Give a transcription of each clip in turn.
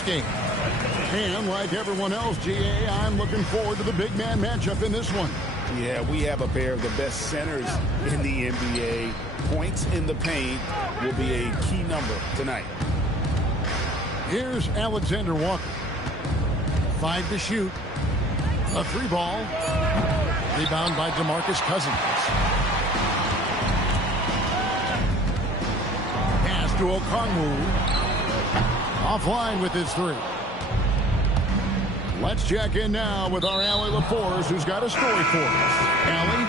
this game. And like everyone else, GA, I'm looking forward to the big man matchup in this one. Yeah, we have a pair of the best centers in the NBA. Points in the paint will be a key number tonight. Here's Alexander Walker. 5 to shoot. A 3-ball. Rebound by DeMarcus Cousins. Pass to Okongwu. Offline with his 3. Let's check in now with our Allie LaForce, who's got a story for us. Allie?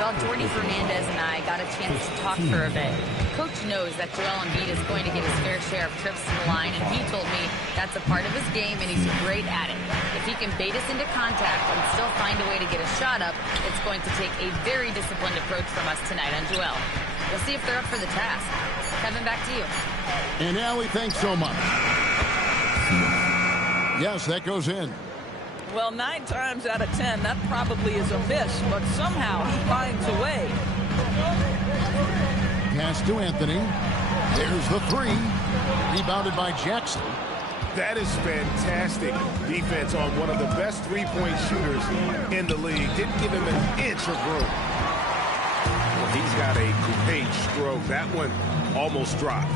Well, Jordy Fernandez and I got a chance to talk for a bit. Coach knows that Joel Embiid is going to get his fair share of trips to the line, and he told me that's a part of his game, and he's great at it. If he can bait us into contact and still find a way to get a shot up, it's going to take a very disciplined approach from us tonight on Joel. We'll see if they're up for the task. Kevin, back to you. And Allie, thanks so much. Yes, that goes in. Well, 9 times out of 10, that probably is a miss, but somehow he finds a way. Pass to Anthony. There's the 3. Rebounded by Jackson. That is fantastic defense on one of the best three-point shooters in the league. Didn't give him an inch of room. Well, he's got a great stroke. That one almost dropped.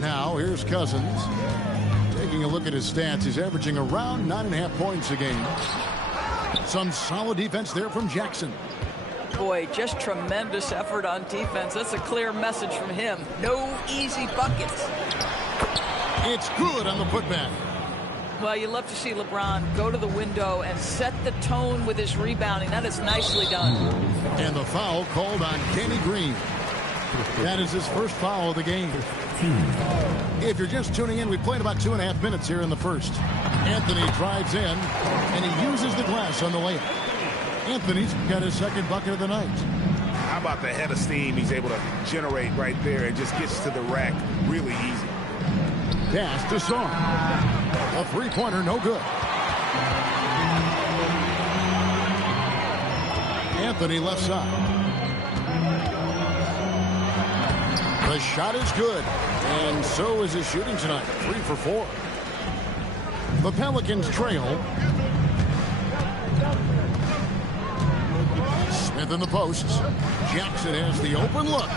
Now, here's Cousins. Taking a look at his stats, he's averaging around 9.5 points a game. Some solid defense there from Jackson. Boy, just tremendous effort on defense. That's a clear message from him. No easy buckets. It's good on the putback. Well, you love to see LeBron go to the window and set the tone with his rebounding. That is nicely done. And the foul called on Kenny Green. That is his first foul of the game. If you're just tuning in, we played about 2.5 minutes here in the first. Anthony drives in, and he uses the glass on the layup. Anthony's got his second bucket of the night. How about the head of steam he's able to generate right there and just gets to the rack really easy. Pass to Song. A 3-pointer, no good. Anthony left side. The shot is good, and so is his shooting tonight. 3 for 4. The Pelicans trail. Smith in the posts. Jackson has the open look.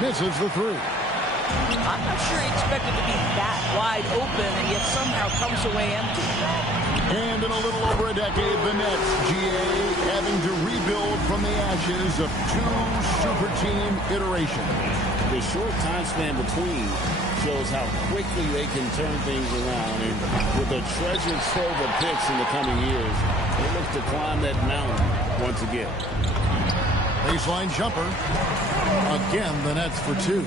Misses the 3. I'm not sure he expected to be that wide open, and yet somehow comes away empty. And in a little over a decade, the Nets, GA, having to rebuild from the ashes of 2 super team iterations. The short time span between shows how quickly they can turn things around. And with a treasured trove of picks in the coming years, they look to climb that mountain once again. Baseline jumper. Again, the Nets for 2.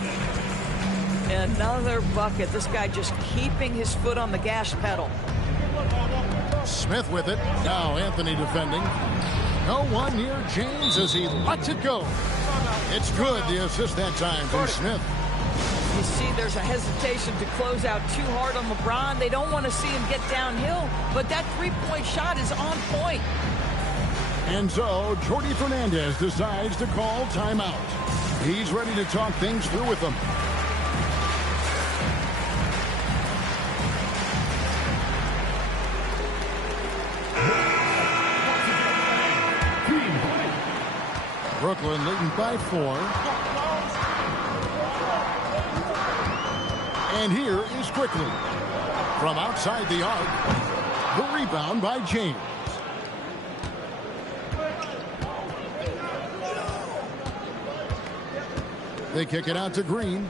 Another bucket. This guy just keeping his foot on the gas pedal. Smith with it. Now Anthony defending. No one near James as he lets it go. It's good, the assist that time from Smith. You see there's a hesitation to close out too hard on LeBron. They don't want to see him get downhill, but that 3-point shot is on point. And so Jordy Fernandez decides to call timeout. He's ready to talk things through with them. Brooklyn leading by 4. And here is Quickly. From outside the arc, the rebound by James. They kick it out to Green.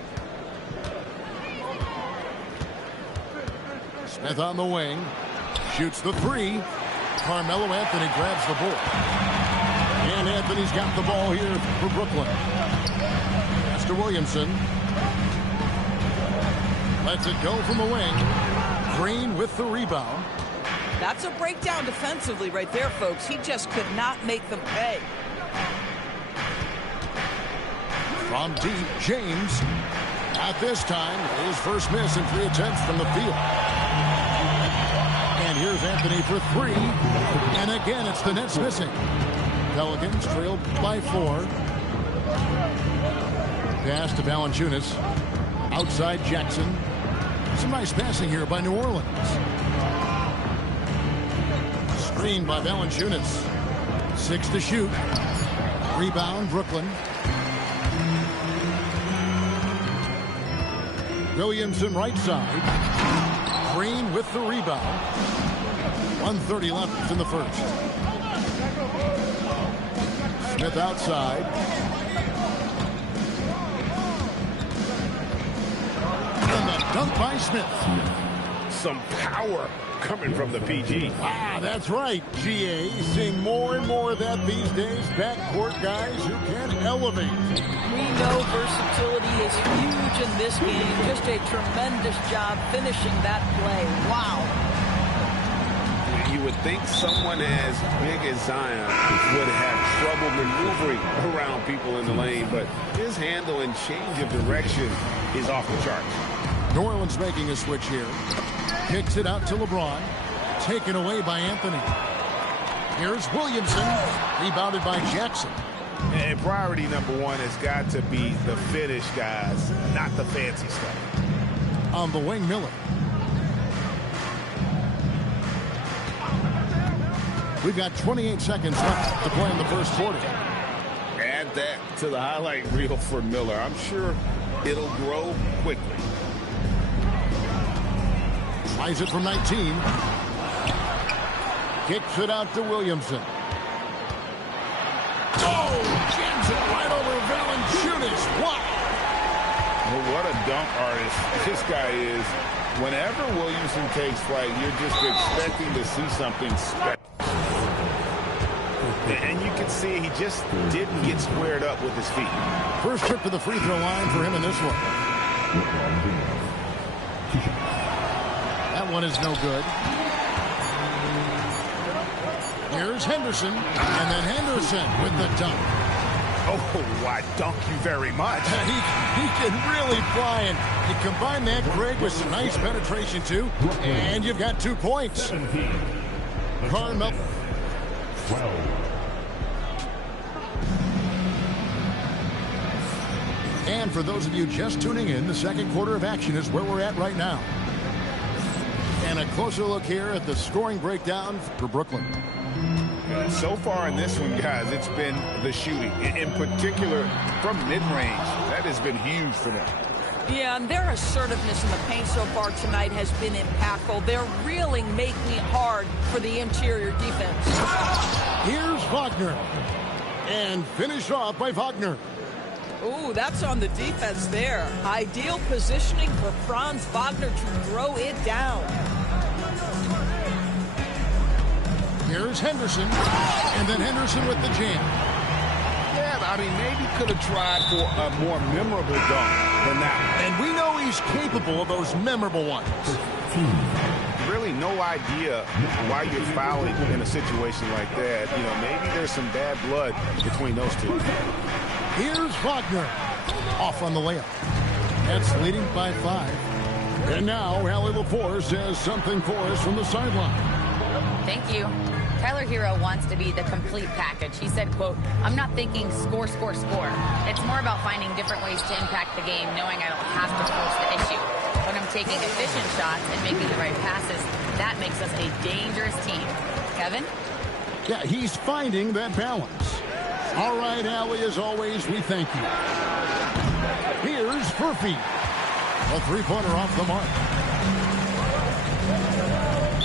Smith on the wing. Shoots the 3. Carmelo Anthony grabs the board. And Anthony's got the ball here for Brooklyn. Pass to Williamson. Lets it go from the wing. Green with the rebound. That's a breakdown defensively right there, folks. He just could not make them pay. From deep, James. Not this time. His first miss in 3 attempts from the field. And here's Anthony for 3. And again, it's the Nets missing. Pelicans trailed by 4. Pass to Valanciunas. Outside Jackson. Some nice passing here by New Orleans. Screen by Valanciunas. 6 to shoot. Rebound, Brooklyn. Williamson right side. Green with the rebound. 1:30 left in the first. Smith outside. And the dunk by Smith. Some power coming from the PG. Ah, that's right, GA. Seeing more and more of that these days. Backcourt guys who can elevate. We know versatility is huge in this game. Just a tremendous job finishing that play. Wow. You would think someone as big as Zion would have trouble maneuvering around people in the lane, but his handle and change of direction is off the charts. New Orleans making a switch here. Kicks it out to LeBron. Taken away by Anthony. Here's Williamson. Rebounded by Jackson. And priority number one has got to be the finish, guys, not the fancy stuff. On the wing, Miller. We've got 28 seconds left to play in the first quarter. Add that to the highlight reel for Miller. I'm sure it'll grow quickly. Tries it from 19. Kicks it out to Williamson. Oh, jams it right over Valanciunas. Wow. Well, what a dunk artist this guy is. Whenever Williamson takes flight, you're just expecting to see something special. And you can see he just didn't get squared up with his feet. First trip to the free throw line for him in this one. That one is no good. Here's Henderson, and then Henderson with the dunk. Oh, I dunk you very much. He can really fly, and you combine that, Greg, with some nice penetration, too, and you've got 2 points. Carmel. 12. And for those of you just tuning in, the second quarter of action is where we're at right now. And a closer look here at the scoring breakdown for Brooklyn. So far in this one, guys, it's been the shooting. In particular, from mid-range. That has been huge for them. Yeah, and their assertiveness in the paint so far tonight has been impactful. They're really making it hard for the interior defense. Here's Wagner. And finished off by Wagner. Ooh, that's on the defense there. Ideal positioning for Franz Wagner to throw it down. Here's Henderson. And then Henderson with the jam. Yeah, I mean, maybe could have tried for a more memorable dunk than that. And we know he's capable of those memorable ones. Really no idea why you're fouling in a situation like that. You know, maybe there's some bad blood between those two. Here's Wagner. Off on the layup. That's leading by 5. And now Allie LaForce says something for us from the sideline. Thank you. Tyler Hero wants to be the complete package. He said, quote, "I'm not thinking score, score, score. It's more about finding different ways to impact the game, knowing I don't have to force the issue. When I'm taking efficient shots and making the right passes, that makes us a dangerous team." Kevin? Yeah, he's finding that balance. All right, Allie, as always, we thank you. Here's Furphy. A three-pointer off the mark.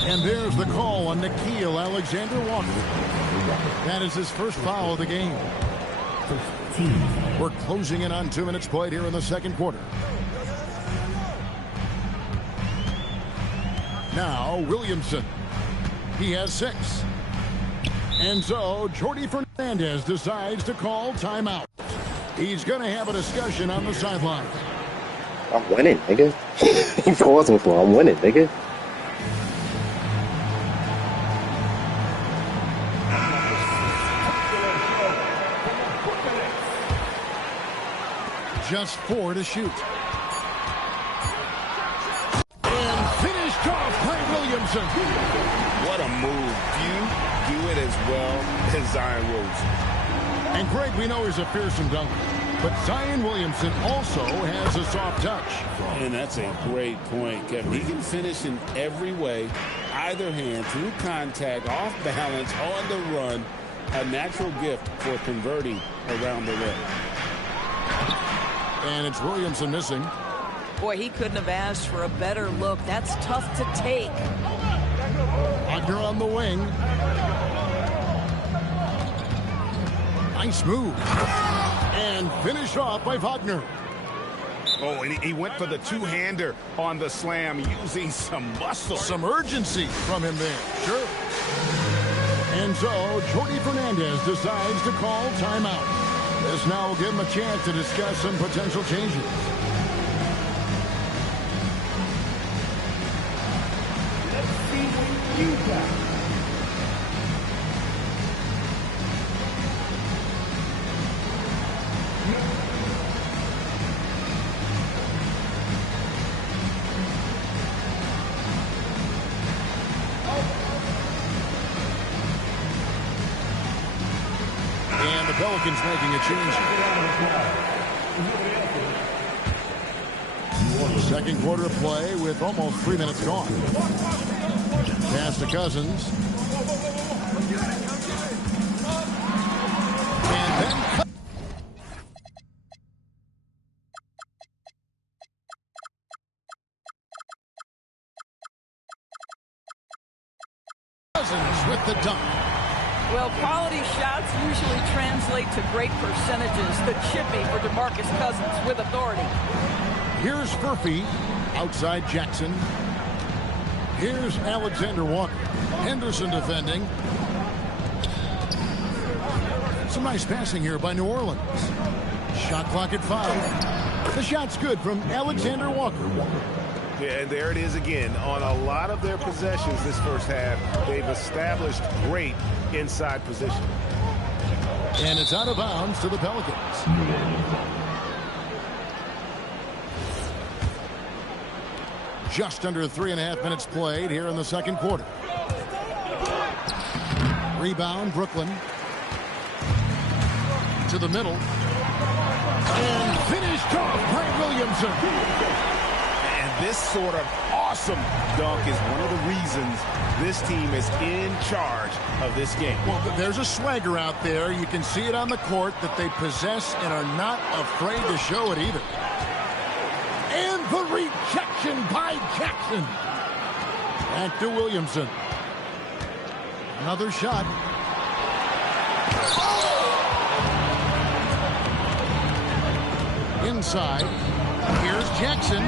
And there's the call on Nickeil Alexander-Walker. That is his first foul of the game. We're closing in on 2 minutes played here in the second quarter. Now Williamson. He has 6. And so Jordi Fernandez decides to call timeout. He's going to have a discussion on the sideline. I'm winning, nigga. He pausing for I'm winning, nigga. Just 4 to shoot. And finished off by Williamson. What a move. Few do it as well as Zion Williamson. And Greg, we know he's a fearsome dunker. But Zion Williamson also has a soft touch. And that's a great point, Kevin. He can finish in every way, either hand, through contact, off balance, on the run. A natural gift for converting around the rim. And it's Williamson missing. Boy, he couldn't have asked for a better look. That's tough to take. Wagner on the wing. Nice move. And finished off by Wagner. Oh, and he went for the two-hander on the slam, using some muscle. Some urgency from him there. Sure. And so, Jordy Fernandez decides to call timeout. This now will give him a chance to discuss some potential changes. Let's see what you got. Pelicans making a change. Second quarter of play with almost 3 minutes gone. Pass to Cousins. And then Cousins with the dunk. Well, quality shots usually translate to great percentages. The chippy for DeMarcus Cousins with authority. Here's Furphy outside Jackson. Here's Alexander Walker. Henderson defending. Some nice passing here by New Orleans. Shot clock at 5. The shot's good from Alexander Walker. Yeah, and there it is again. On a lot of their possessions this first half, they've established great inside position. And it's out of bounds to the Pelicans. Just under 3.5 minutes played here in the second quarter. Rebound, Brooklyn. To the middle. And finished off by Williamson. This sort of awesome dunk is one of the reasons this team is in charge of this game. Well, there's a swagger out there. You can see it on the court that they possess and are not afraid to show it either. And the rejection by Jackson. Back to Williamson. Another shot. Inside. Here's Jackson.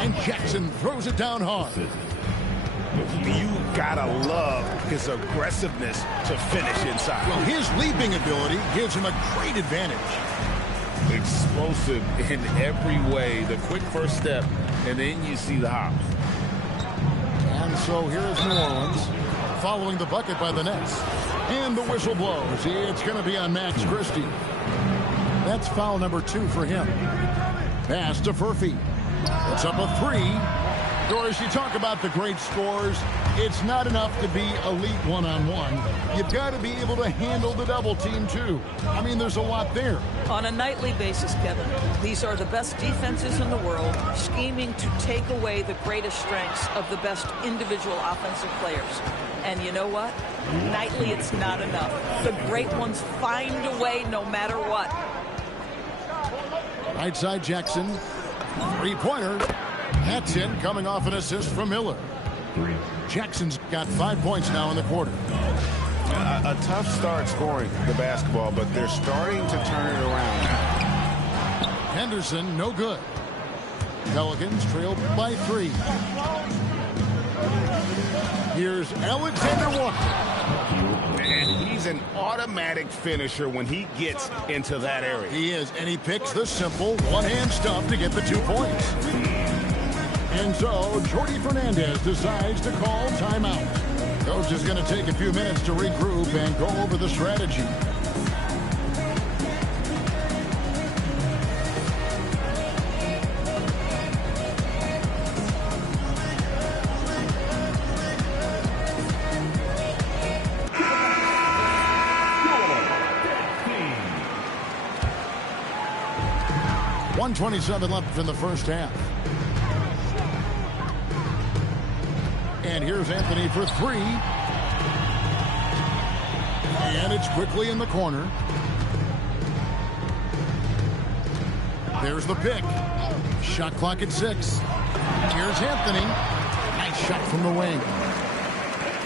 And Jackson throws it down hard. You gotta love his aggressiveness to finish inside. Well, his leaping ability gives him a great advantage. Explosive in every way. The quick first step, and then you see the hop. And so here's New Orleans following the bucket by the Nets. And the whistle blows. It's going to be on Max Christie. That's foul number 2 for him. Pass to Furphy. It's up a 3. Doris, you talk about the great scores. It's not enough to be elite one-on-one. You've got to be able to handle the double team, too. I mean, there's a lot there. On a nightly basis, Kevin, these are the best defenses in the world, scheming to take away the greatest strengths of the best individual offensive players. And you know what? Nightly, it's not enough. The great ones find a way no matter what. Right side Jackson. Three-pointer. That's in, coming off an assist from Miller. Jackson's got 5 points now in the quarter. A tough start scoring the basketball, but they're starting to turn it around now. Henderson, no good. Pelicans trail by 3. Here's Alexander Walker. And he's an automatic finisher when he gets into that area. He is, and he picks the simple one-hand stuff to get the 2 points. And so, Jordy Fernandez decides to call timeout. Coach is going to take a few minutes to regroup and go over the strategy. 1:27 left in the first half. And here's Anthony for three. And it's quickly in the corner. There's the pick. Shot clock at 6. Here's Anthony. Nice shot from the wing.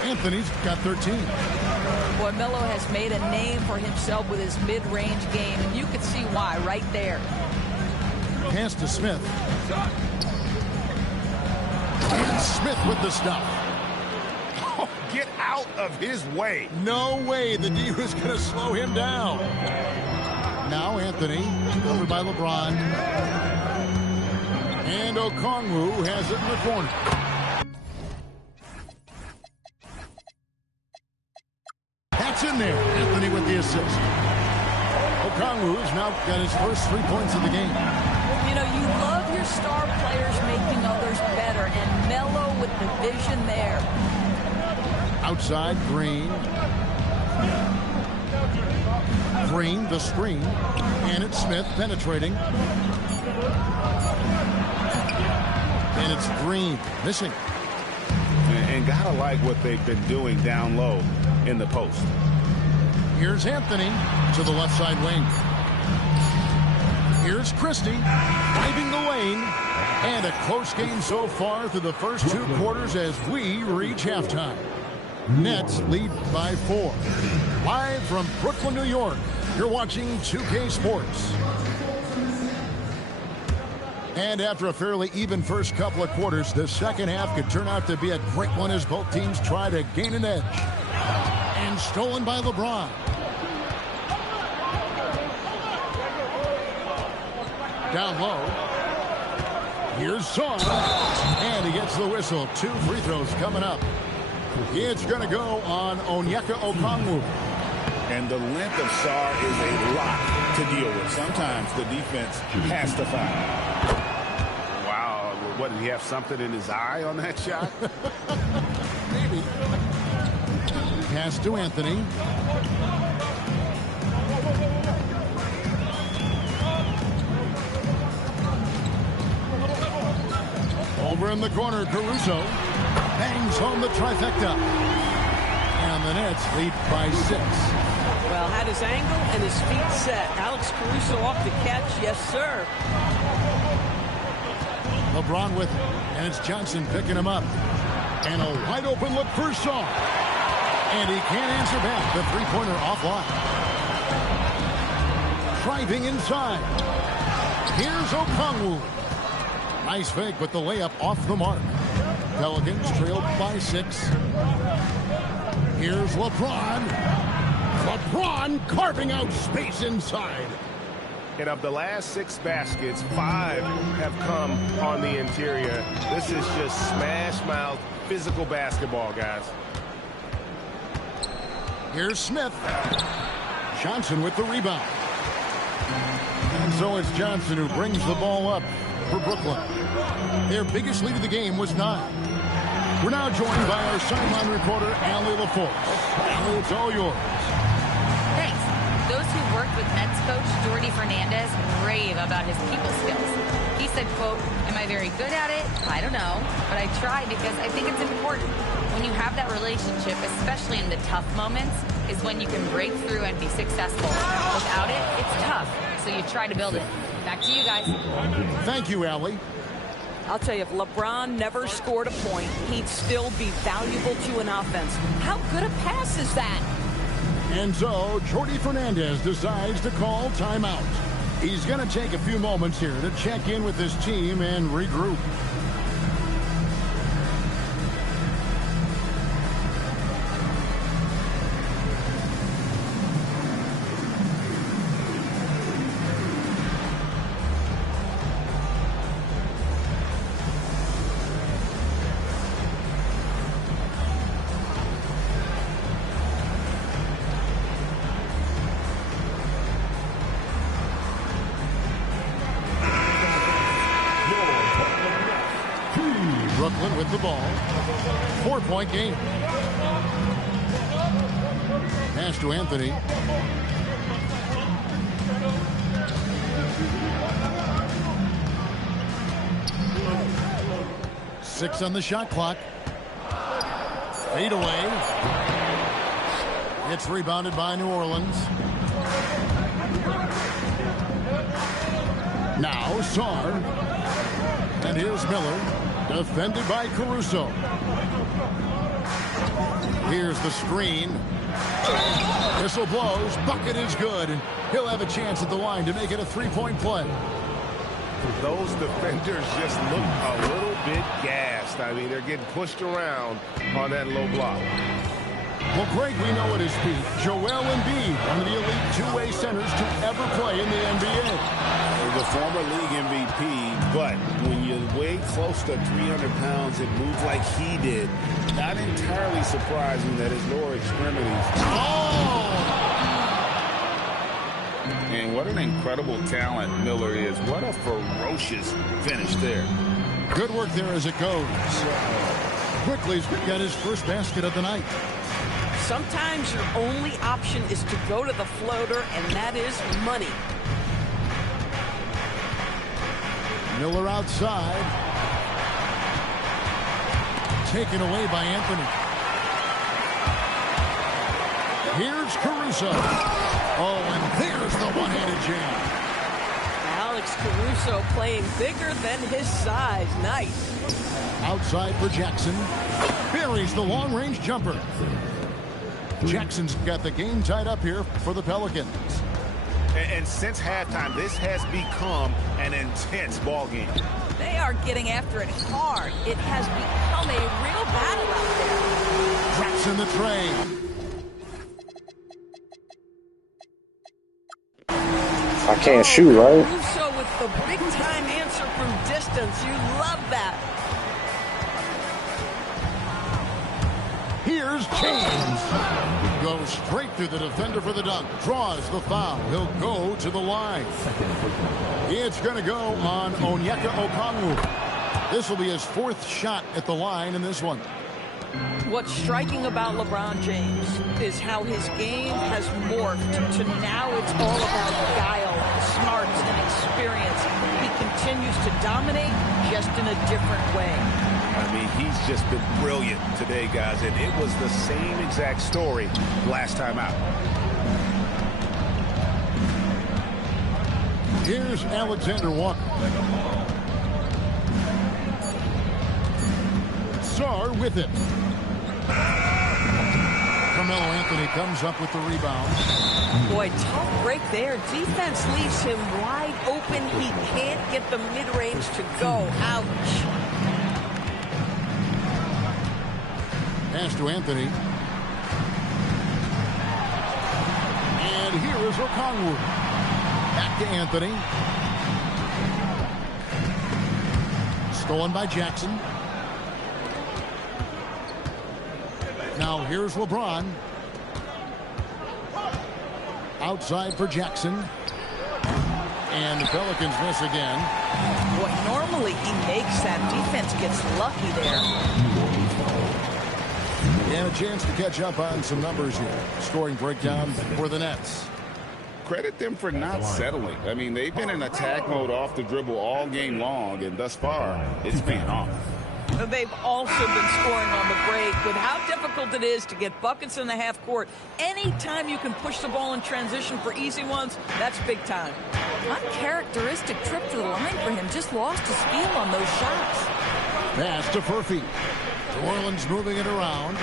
Anthony's got 13. Boy, Meloooo has made a name for himself with his mid-range game, and you can see why right there. Pass to Smith. And Smith with the stop. Oh, get out of his way. No way the D was going to slow him down. Now Anthony, covered by LeBron. And Okongwu has it in the corner. That's in there. Anthony with the assist. Okongwu's now got his first 3 points of the game. You know, you love your star players making others better, and Meloooo with the vision there. Outside, Green. Green, the screen. And it's Smith penetrating. And it's Green missing. And gotta like what they've been doing down low in the post. Here's Anthony to the left side wing. Here's Christie driving the lane. And a close game so far through the first 2 quarters as we reach halftime. Nets lead by 4. Live from Brooklyn, New York, you're watching 2K Sports. And after a fairly even first couple of quarters, the second half could turn out to be a great one as both teams try to gain an edge. And stolen by LeBron. Down low. Here's Song. And he gets the whistle. 2 free throws coming up. It's going to go on Onyeka Okongwu. And the length of Sarr is a lot to deal with. Sometimes the defense has to foul. Wow. What, did he have something in his eye on that shot? Maybe. Pass to Anthony. Over in the corner, Caruso bangs home the trifecta. And the Nets lead by 6. Well, had his angle and his feet set. Alex Caruso off the catch. Yes, sir. LeBron with it. And it's Johnson picking him up. And a wide open look for Shaw. And he can't answer back. The three-pointer offline. Driving inside. Here's Okongwu. Nice fake with the layup off the mark. Pelicans trailed by 6. Here's LeBron. LeBron carving out space inside. And of the last 6 baskets, 5 have come on the interior. This is just smash-mouth physical basketball, guys. Here's Smith. Johnson with the rebound. And so it's Johnson who brings the ball up for Brooklyn. Their biggest lead of the game was 9. We're now joined by our sideline reporter, Allie LaForce. Allie, it's all yours. Thanks. Those who worked with Nets coach Jordi Fernandez rave about his people skills. He said, quote, "Am I very good at it? I don't know, but I try because I think it's important. When you have that relationship, especially in the tough moments, is when you can break through and be successful. Without it, it's tough, so you try to build it." Back to you guys. Thank you, Allie. I'll tell you, if LeBron never scored a point, he'd still be valuable to an offense. How good a pass is that? And so Jordi Fernandez decides to call timeout. He's going to take a few moments here to check in with his team and regroup. Brooklyn with the ball. 4-point game. Pass to Anthony. 6 on the shot clock. Fade away. It's rebounded by New Orleans. Now Sarr. And here's Miller. Defended by Caruso. Here's the screen. Whistle blows. Bucket is good. He'll have a chance at the line to make it a three-point play. Those defenders just look a little bit gassed. I mean, they're getting pushed around on that low block. Well, Greg, we know at his peak, Joel Embiid, one of the elite two-way centers to ever play in the NBA. The former league MVP, but when you weigh close to 300 pounds and move like he did, not entirely surprising that his lower extremities. Oh! And what an incredible talent Miller is. What a ferocious finish there. Good work there as it goes. Quickly's got his first basket of the night. Sometimes your only option is to go to the floater, and that is money. Miller outside. Taken away by Anthony. Here's Caruso. Oh, and there's the one-handed jam. Alex Caruso playing bigger than his size. Nice. Outside for Jackson. Buries the long-range jumper. Jackson's got the game tied up here for the Pelicans. And since halftime, this has become an intense ball game. They are getting after it hard. It has become a real battle out there. Jackson the tray. I can't shoot, right? Caruso with the big-time answer from distance. You love that. Here's James. Goes straight through the defender for the dunk. Draws the foul. He'll go to the line. It's going to go on Onyeka Okongwu. This will be his fourth shot at the line in this one. What's striking about LeBron James is how his game has morphed to now it's all about guile, smarts, and experience. He continues to dominate just in a different way. I mean, he's just been brilliant today, guys, and it was the same exact story last time out. Here's Alexander Walker. Sarr with it. Carmelo Anthony comes up with the rebound. Boy, tough break there. Defense leaves him wide open. He can't get the mid-range to go. Ouch. Pass to Anthony. And here is Okongwu. Back to Anthony. Stolen by Jackson. Now here's LeBron. Outside for Jackson. And the Pelicans miss again. Boy, normally he makes that. Defense gets lucky there. And a chance to catch up on some numbers here. Scoring breakdown for the Nets. Credit them for not settling. I mean, they've been in attack mode off the dribble all game long, and thus far, it's paying off. They've also been scoring on the break. With how difficult it is to get buckets in the half court, anytime you can push the ball in transition for easy ones, that's big time. Uncharacteristic trip to the line for him. Just lost his feel on those shots. Pass to Furphy. New Orleans moving it around.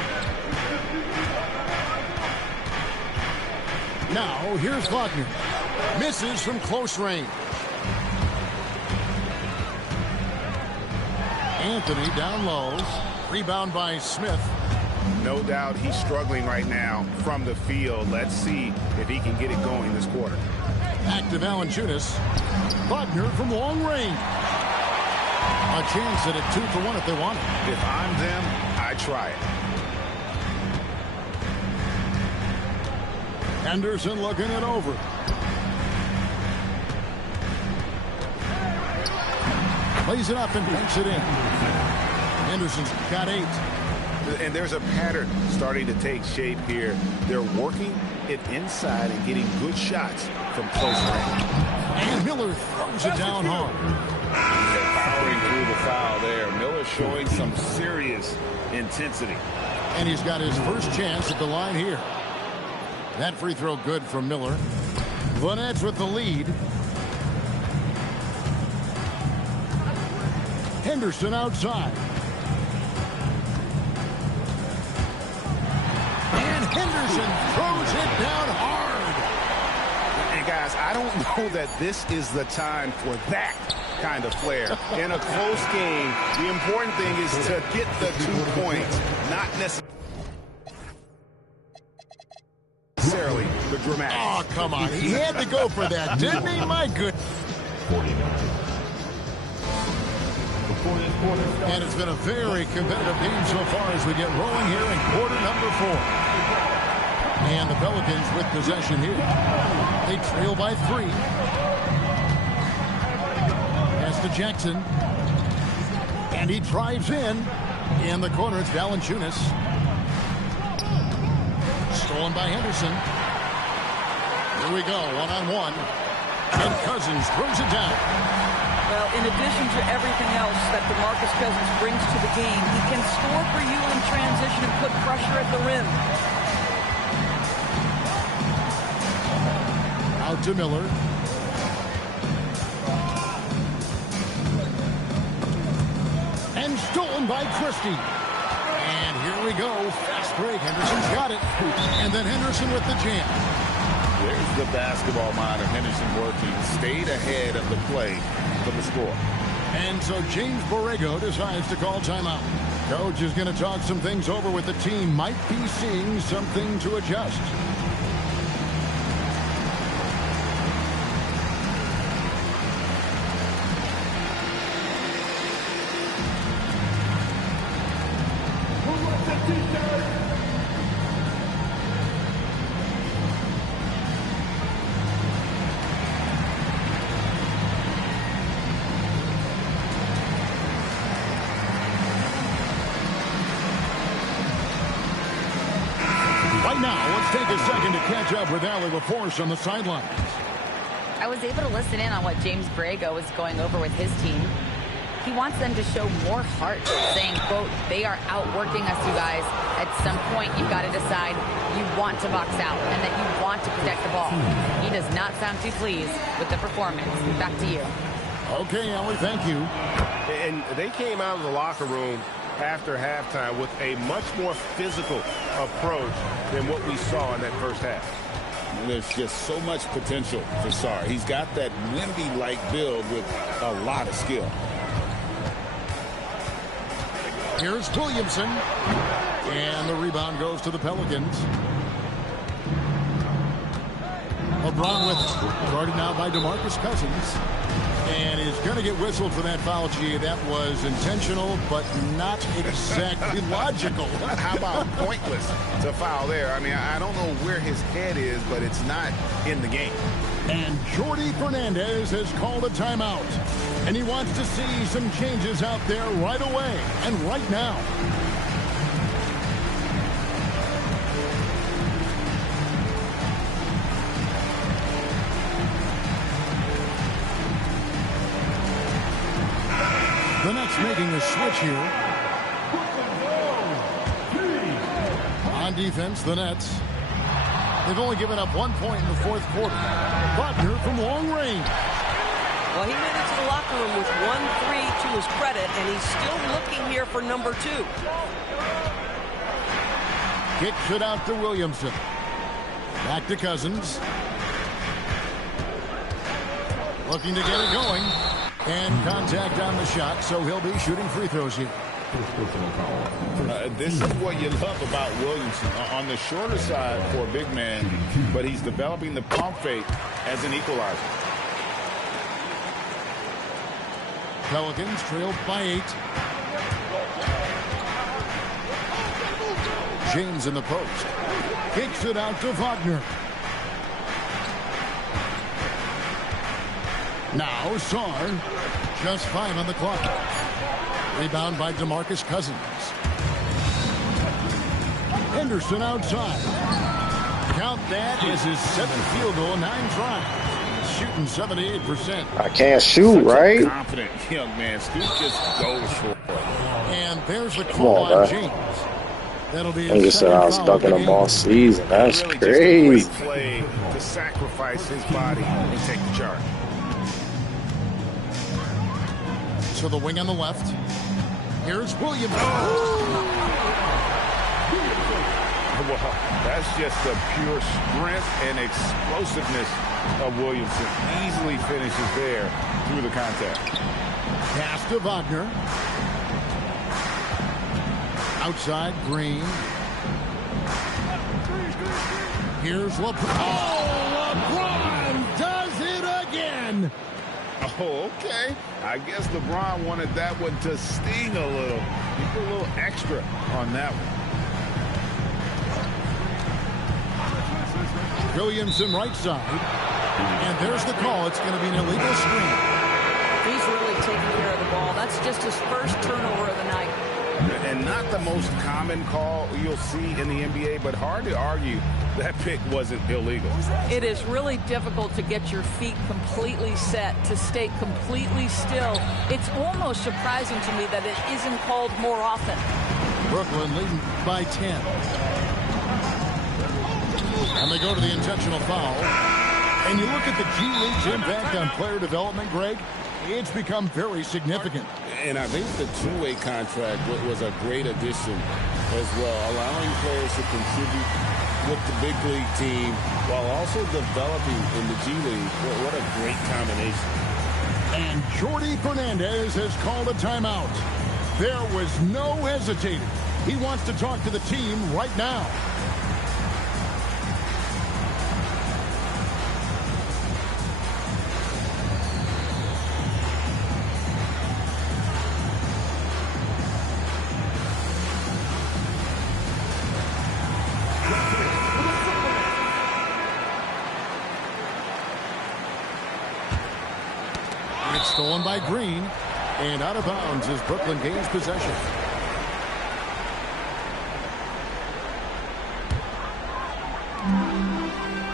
Now, here's Wagner. Misses from close range. Anthony down low. Rebound by Smith. No doubt he's struggling right now from the field. Let's see if he can get it going this quarter. Back to Valanciunas. Wagner from long range. A chance at a 2-for-1 if they want it. If I'm them, I try it. Anderson looking it over. Plays it up and banks it in. Anderson's got 8. And there's a pattern starting to take shape here. They're working it inside and getting good shots from close range. And Miller throws it down hard. Powering through the foul there. Miller showing some serious intensity. And he's got his first chance at the line here. That free throw good from Miller. The Nets with the lead. Henderson outside. And Henderson throws it down hard. And guys, I don't know that this is the time for that kind of flair. In a close game, the important thing is to get the 2 points, not necessarily the dramatic. Oh, come on. He had to go for that, didn't he? My good. 49. Before this quarter starts, And it's been a very competitive game so far as we get rolling here in quarter number 4. And the Pelicans with possession here. They trail by 3. Pass to Jackson. And he drives in. In the corner, it's Valanciunas. Stolen by Henderson. Here we go, one-on-one. And Cousins throws it down. Well, in addition to everything else that DeMarcus Cousins brings to the game, he can score for you in transition and put pressure at the rim. Out to Miller. And stolen by Christie. And here we go. Fast break. Henderson's got it. And then Henderson with the jam. There's the basketball mind of Henderson working. Stayed ahead of the play for the score. And so James Borrego decides to call timeout. Coach is going to talk some things over with the team. Might be seeing something to adjust. Take a second to catch up with Allie LaForce on the sidelines. I was able to listen in on what James Borrego was going over with his team. He wants them to show more heart, saying, quote, they are outworking us, you guys. At some point, you've got to decide you want to box out and that you want to protect the ball. He does not sound too pleased with the performance. Back to you. Okay, Allie, thank you. And they came out of the locker room after halftime with a much more physical approach than what we saw in that first half. There's just so much potential for Sarr. He's got that Wemby-like build with a lot of skill. Here's Williamson. And the rebound goes to the Pelicans. LeBron with it. Guarded now by DeMarcus Cousins. And is going to get whistled for that foul, G. That was intentional, but not exactly logical. How about pointless to foul there? I mean, I don't know where his head is, but it's not in the game. And Jordi Fernandez has called a timeout. And he wants to see some changes out there right away and right now. The Nets making a switch here. On defense, the Nets. They've only given up 1 point in the fourth quarter. Wagner from long range. Well, he made it to the locker room with 1-3 to his credit, and he's still looking here for number 2. Kicks it out to Williamson. Back to Cousins. Looking to get it going. And contact on the shot, so he'll be shooting free throws here. This is what you love about Williamson. On the shorter side for a big man, but he's developing the pump fake as an equalizer. Pelicans trailed by 8. James in the post. Kicks it out to Wagner. Now Sarr, just 5 on the clock. Rebound by DeMarcus Cousins. Henderson outside. Count that as his 7th field goal, 9 tries. shooting 78%. I can't shoot, Such a right? confident young man. Scoot just goes for it. And there's the call on James. That'll be I just said I was stuck in them all season. That's Really crazy. just a great play to sacrifice his body and take the charge. To the wing on the left. Here's Williams. Well, that's just the pure strength and explosiveness of Williamson. Easily finishes there through the contact. Pass to Wagner. Outside, Green. Here's LeBron. Oh, LeBron does it again. Oh, okay. I guess LeBron wanted that one to sting a little. He put a little extra on that one. Williamson right side. And there's the call. It's going to be an illegal screen. He's really taking care of the ball. That's just his first turnover of the night. And not the most common call you'll see in the NBA, but hard to argue that pick wasn't illegal. It is really difficult to get your feet completely set, to stay completely still. It's almost surprising to me that it isn't called more often. Brooklyn leading by 10. And they go to the intentional foul. And you look at the G League's impact on player development, Greg, it's become very significant. And I think the two-way contract was a great addition as well, allowing players to contribute with the big league team while also developing in the G League. What a great combination. And Jordi Fernandez has called a timeout. There was no hesitating. He wants to talk to the team right now. Stolen by Green, and out of bounds as Brooklyn gains possession.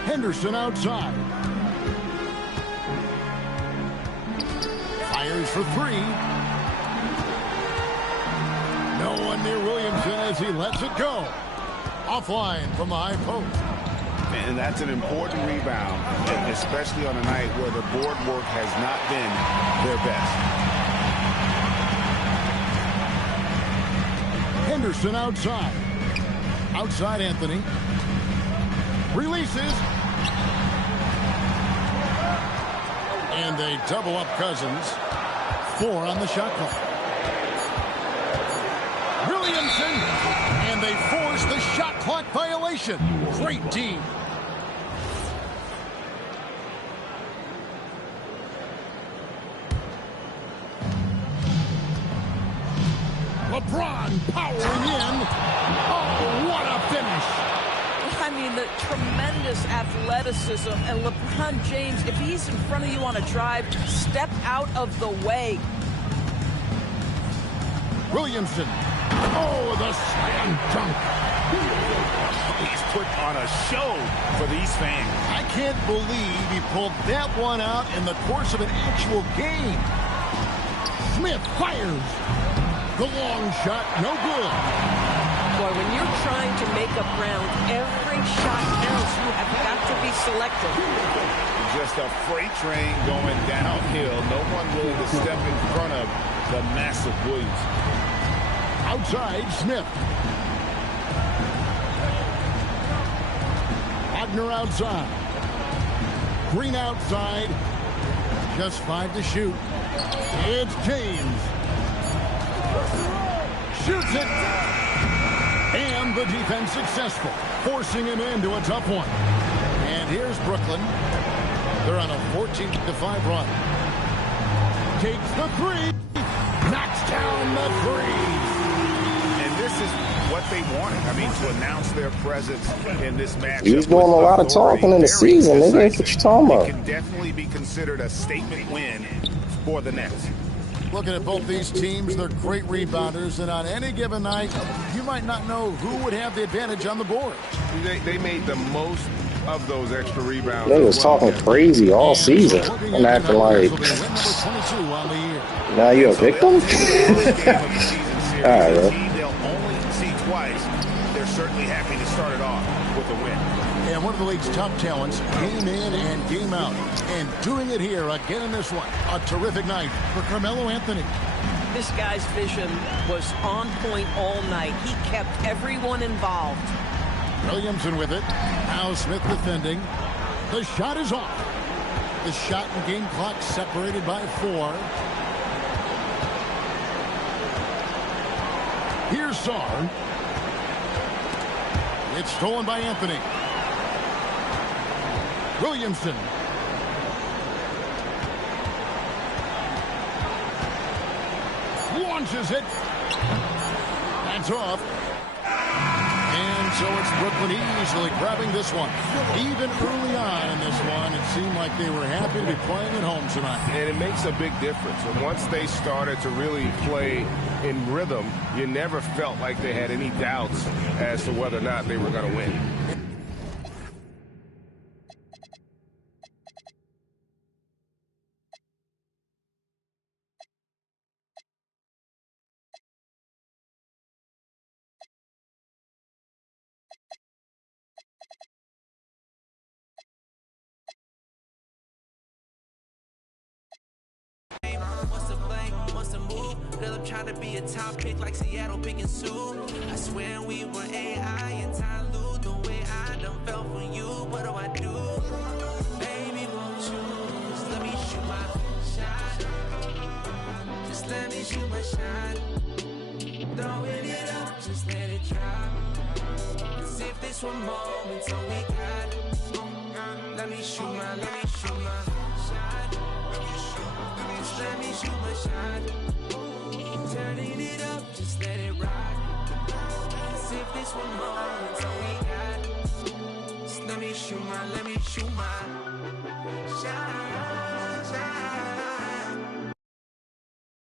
Henderson outside. Fires for three. No one near Williamson as he lets it go. Offline from the high post. And that's an important rebound, especially on a night where the board work has not been their best. Henderson outside. Outside Anthony. Releases. And they double up Cousins. 4 on the shot clock. Williamson. And they force the shot clock violation. Great team. LeBron powering in. Oh, what a finish. I mean, the tremendous athleticism. And LeBron James, if he's in front of you on a drive, step out of the way. Williamson. Oh, the slam dunk. He's put on a show for these fans. I can't believe he pulled that one out in the course of an actual game. Smith fires. The long shot, no good. Boy, when you're trying to make up ground, every shot counts. You have got to be selective. Just a freight train going downhill. No one willing to step in front of the massive Williams. Outside, Smith. Wagner outside. Green outside. Just 5 to shoot. It's James. Shoots it. And the defense successful, forcing him into a tough one. And here's Brooklyn. They're on a 14-5 run. Takes the three. Knocks down the three. And this is what they wanted. I mean, to announce their presence in this match. He's doing a lot of talking in the season, nigga. What you talking about? It can definitely be considered a statement win for the Nets. Looking at both these teams, they're great rebounders, and on any given night, you might not know who would have the advantage on the board. They made the most of those extra rebounds. They was talking crazy all season and acting like, now you a victim? All right, bro. They'll only see twice. They're certainly happy to start it off with a win. And one of the league's top talents, game in and game out. And doing it here again in this one. A terrific night for Carmelo Anthony. This guy's vision was on point all night. He kept everyone involved. Williamson with it. Now Smith defending. The shot is off. The shot and game clock separated by 4. Here's Sarr. It's stolen by Anthony. Williamson. Launches it. That's off. And so it's Brooklyn easily grabbing this one. Even early on in this one, it seemed like they were happy to be playing at home tonight. And it makes a big difference. And once they started to really play in rhythm, you never felt like they had any doubts as to whether or not they were going to win. Trying to be a top pick like Seattle picking Sue. I swear we were AI and Ty Lue. The way I done fell for you, what do I do? Baby, won't you just let me shoot my shot? Just let me shoot my shot. Throwing it up, just let it drop. As if this were moments all we got. Let me shoot my shot. Just let me shoot my shot. Turning it up, just let it rock. As if this one moment's all we got. Just let me shoot my shot.